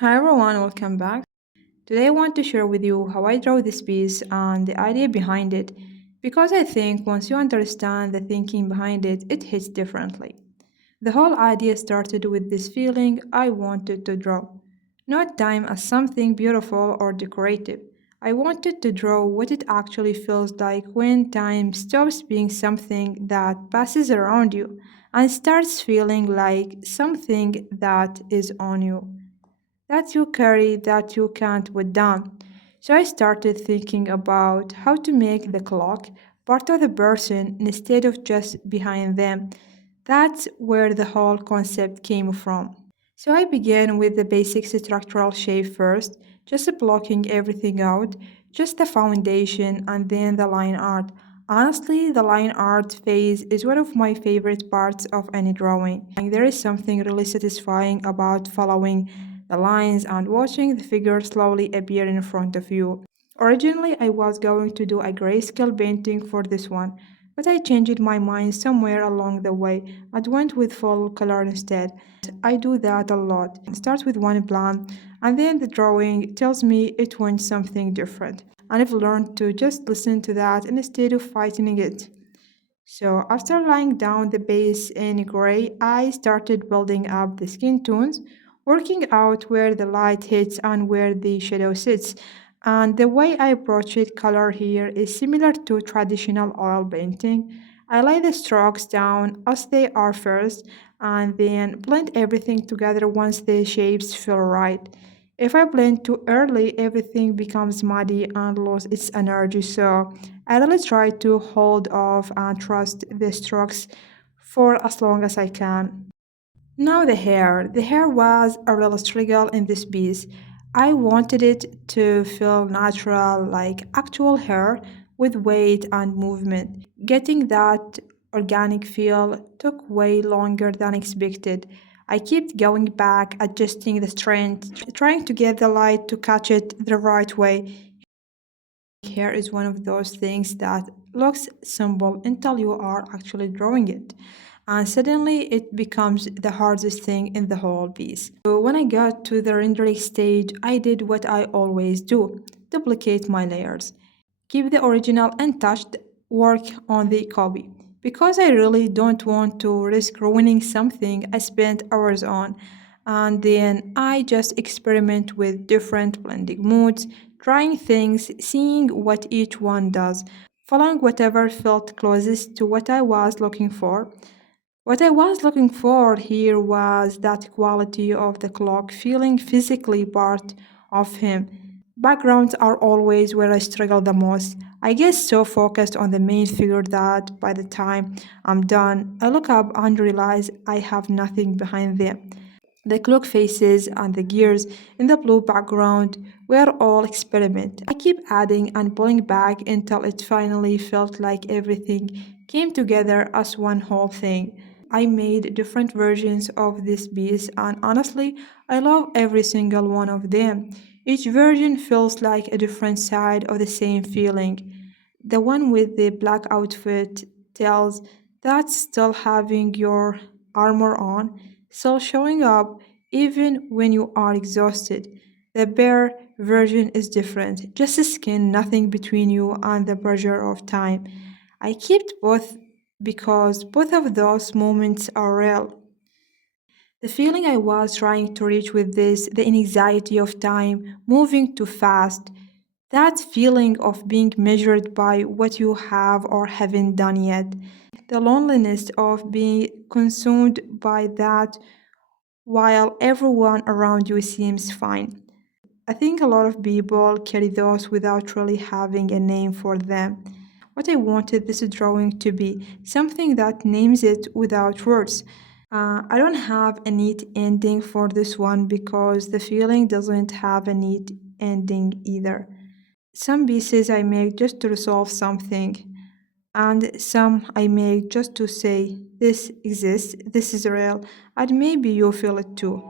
Hi everyone, welcome back. Today I want to share with you how I draw this piece and the idea behind it because I think once you understand the thinking behind it, it hits differently. The whole idea started with this feeling I wanted to draw. Not time as something beautiful or decorative. I wanted to draw what it actually feels like when time stops being something that passes around you and starts feeling like something that is on you that you carry that you can't put down. So I started thinking about how to make the clock part of the person instead of just behind them. That's where the whole concept came from. So I began with the basic structural shape first, just blocking everything out, just the foundation and then the line art. Honestly, the line art phase is one of my favorite parts of any drawing. There is something really satisfying about following the lines and watching the figure slowly appear in front of you. Originally, I was going to do a grayscale painting for this one, but I changed my mind somewhere along the way and went with full color instead. I do that a lot. Start with one plan, and then the drawing tells me it wants something different. And I've learned to just listen to that instead of fighting it. So after laying down the base in gray, I started building up the skin tones, working out where the light hits and where the shadow sits. And the way I approach it color here is similar to traditional oil painting. I lay the strokes down as they are first and then blend everything together once the shapes feel right. If I blend too early, everything becomes muddy and loses its energy. So I really try to hold off and trust the strokes for as long as I can. Now the hair. The hair was a real struggle in this piece. I wanted it to feel natural, like actual hair with weight and movement. Getting that organic feel took way longer than expected. I kept going back, adjusting the strength, trying to get the light to catch it the right way. Hair is one of those things that looks simple until you are actually drawing it. And suddenly it becomes the hardest thing in the whole piece. So when I got to the rendering stage, I did what I always do duplicate my layers. Keep the original untouched, work on the copy. Because I really don't want to risk ruining something I spent hours on. And then I just experiment with different blending moods, trying things, seeing what each one does, following whatever felt closest to what I was looking for. What I was looking for here was that quality of the clock feeling physically part of him. Backgrounds are always where I struggle the most. I get so focused on the main figure that by the time I'm done, I look up and realize I have nothing behind them. The clock faces and the gears in the blue background were all experiment. I keep adding and pulling back until it finally felt like everything came together as one whole thing. I made different versions of this piece and honestly, I love every single one of them. Each version feels like a different side of the same feeling. The one with the black outfit tells that's still having your armor on, still showing up even when you are exhausted. The bare version is different, just a skin, nothing between you and the pressure of time. I kept both because both of those moments are real. The feeling I was trying to reach with this, the anxiety of time, moving too fast, that feeling of being measured by what you have or haven't done yet, the loneliness of being consumed by that while everyone around you seems fine. I think a lot of people carry those without really having a name for them. What I wanted this drawing to be something that names it without words. I don't have a neat ending for this one because the feeling doesn't have a neat ending either. Some pieces I make just to resolve something, and some I make just to say, this exists, this is real, and maybe you feel it too.